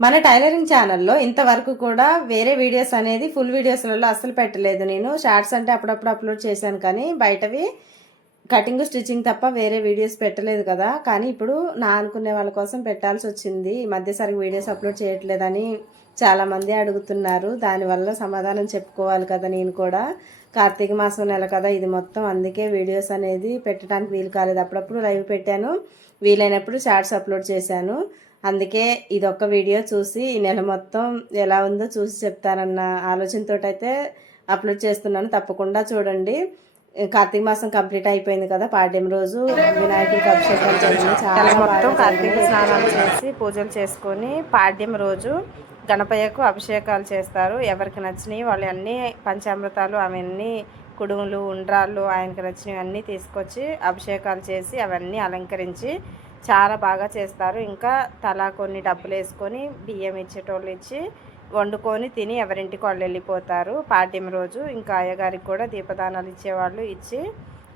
మన టైలరింగ్ ఛానల్లో ఇంతవరకు కూడా వేరే వీడియోస్ అనేది ఫుల్ వీడియోస్లలో అస్సలు పెట్టలేదు నేను. షార్ట్స్ అంటే అప్పుడప్పుడు అప్లోడ్ చేశాను కానీ బయటవి కటింగ్ స్టిచ్చింగ్ తప్ప వేరే వీడియోస్ పెట్టలేదు కదా. కానీ ఇప్పుడు నా అనుకునే వాళ్ళ కోసం పెట్టాల్సి వచ్చింది. ఈ మధ్య సరిగ్గా వీడియోస్ అప్లోడ్ చేయట్లేదని చాలామంది అడుగుతున్నారు. దానివల్ల సమాధానం చెప్పుకోవాలి కదా నేను కూడా. కార్తీక మాసం నెల కదా ఇది మొత్తం. అందుకే వీడియోస్ అనేది పెట్టడానికి వీలు కాలేదు. అప్పుడప్పుడు లైవ్ పెట్టాను. వీలైనప్పుడు షార్ట్స్ అప్లోడ్ చేశాను. అందుకే ఇదొక్క వీడియో చూసి ఈ నెల మొత్తం ఎలా ఉందో చూసి చెప్తానన్న ఆలోచనతో అయితే అప్లోడ్ చేస్తున్నాను. తప్పకుండా చూడండి. కార్తీక మాసం కంప్లీట్ అయిపోయింది కదా పాడ్యం రోజు వినాయకుడికి అభిషేకం జరిగింది. చాలా మొత్తం కార్తీక స్నానాలు చేసి పూజలు చేసుకొని పాడ్యం రోజు గణపయ్యకు అభిషేకాలు చేస్తారు. ఎవరికి నచ్చినవి వాళ్ళు అన్నీ పంచామృతాలు అవన్నీ కుడుములు ఉండ్రాళ్ళు ఆయనకి నచ్చినవి అన్నీ తీసుకొచ్చి అభిషేకాలు చేసి అవన్నీ అలంకరించి చాలా బాగా చేస్తారు. ఇంకా తలా కొన్ని డబ్బులు వేసుకొని బియ్యం ఇచ్చేటోళ్ళు ఇచ్చి వండుకొని తిని ఎవరింటికి వాళ్ళు వెళ్ళిపోతారు. పాడ్యం రోజు ఇంకా అయ్యగారికి కూడా దీపదానాలు ఇచ్చేవాళ్ళు ఇచ్చి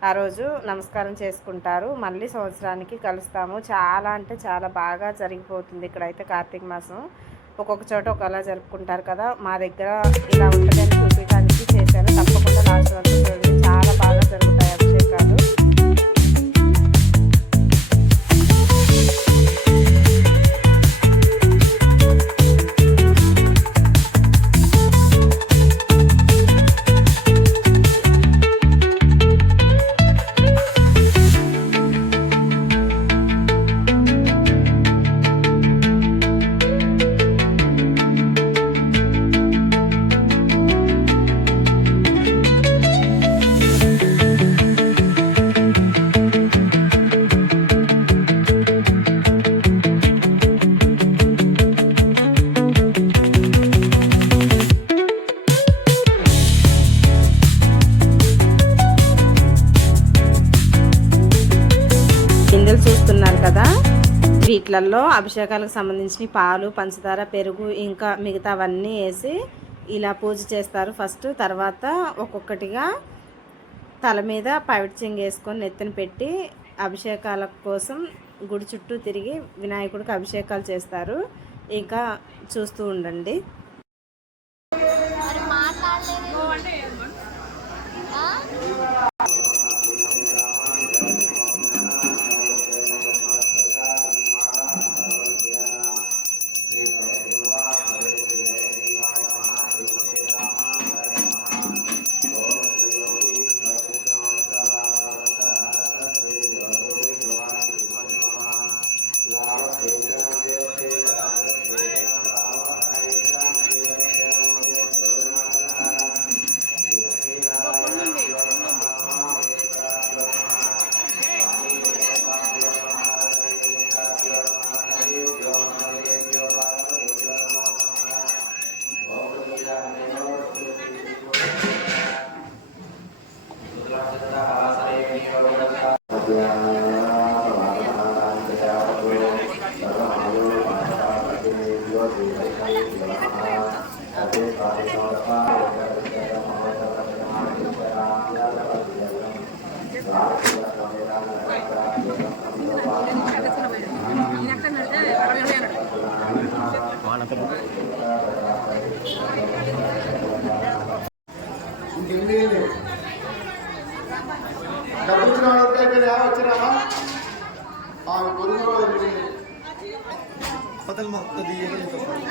ఆ రోజు నమస్కారం చేసుకుంటారు. మళ్ళీ సంవత్సరానికి కలుస్తాము. చాలా అంటే చాలా బాగా జరిగిపోతుంది ఇక్కడైతే కార్తీక మాసం. ఒక్కొక్క చోట ఒకలా జరుపుకుంటారు కదా. మా దగ్గర ఇలా ఉంటుందని చూపించడానికి చేసి బిందెలు చూస్తున్నారు కదా. వీటిలలో అభిషేకాలకు సంబంధించిన పాలు పంచదార పెరుగు ఇంకా మిగతావన్నీ వేసి ఇలా పూజ చేస్తారు. ఫస్ట్ తర్వాత ఒక్కొక్కటిగా తల మీద పవిటి వేసుకొని నెత్తిన పెట్టి అభిషేకాల కోసం గుడి చుట్టూ తిరిగి వినాయకుడికి అభిషేకాలు చేస్తారు. ఇంకా చూస్తూ ఉండండి. మాట్లాడలేదు. Deus.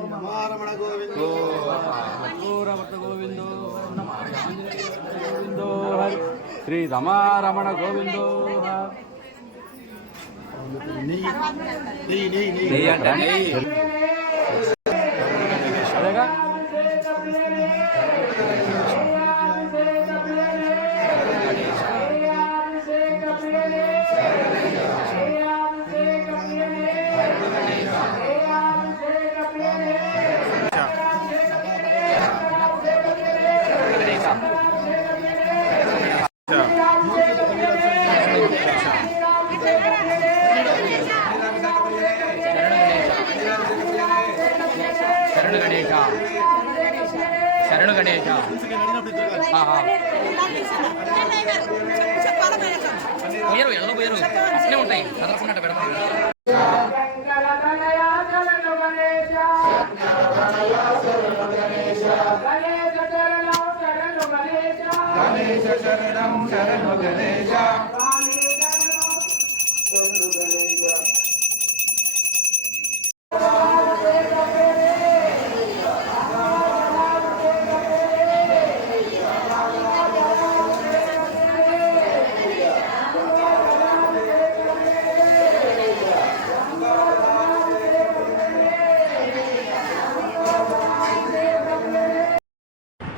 రమారమణ గోవింద గోవిందో గోవిందో శ్రీ రమారమణ గోవిందో అదేగా శరణు గణేశ ఆ, ఆ. పోయారు ఎలా పోయారు. అసలే ఉంటాయి. కదలకున్నట్టు పెడతారు.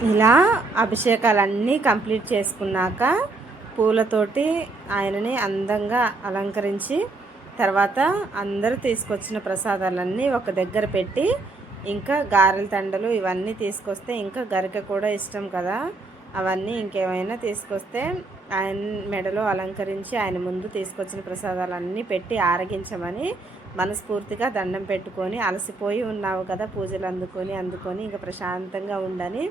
ఇలా అభిషేకాలన్నీ కంప్లీట్ చేసుకున్నాక పూలతోటి ఆయనని అందంగా అలంకరించి తర్వాత అందరూ తీసుకొచ్చిన ప్రసాదాలన్నీ ఒక దగ్గర పెట్టి ఇంకా గారెల తండలు ఇవన్నీ తీసుకొస్తే ఇంకా గరిక కూడా ఇష్టం కదా. అవన్నీ ఇంకేమైనా తీసుకొస్తే ఆయన మెడలో అలంకరించి ఆయన ముందు తీసుకొచ్చిన ప్రసాదాలన్నీ పెట్టి ఆరగించమని మనస్ఫూర్తిగా దండం పెట్టుకొని అలసిపోయి ఉన్నావు కదా పూజలు అందుకొని అందుకొని ఇంకా ప్రశాంతంగా ఉండని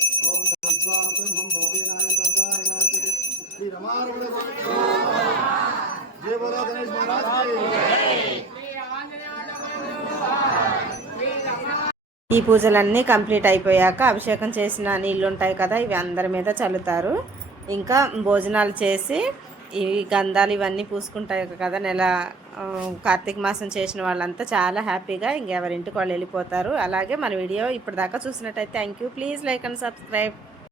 గోవింద జయ బోలో की ఈ పూజలన్నీ కంప్లీట్ అయిపోయాక అభిషేకం చేసిన నీళ్ళు ఉంటాయి కదా ఇవి అందరి మీద చల్లుతారు. ఇంకా భోజనాలు చేసి ఈ గంధాలు ఇవన్నీ పూసుకుంటాయి కదా నెల కార్తీక మాసం చేసిన వాళ్ళంతా చాలా హ్యాపీగా ఇంకెవరింటికి వాళ్ళు వెళ్ళిపోతారు. అలాగే మన వీడియో ఇప్పటిదాకా చూసినట్టయితే thank you please like and subscribe.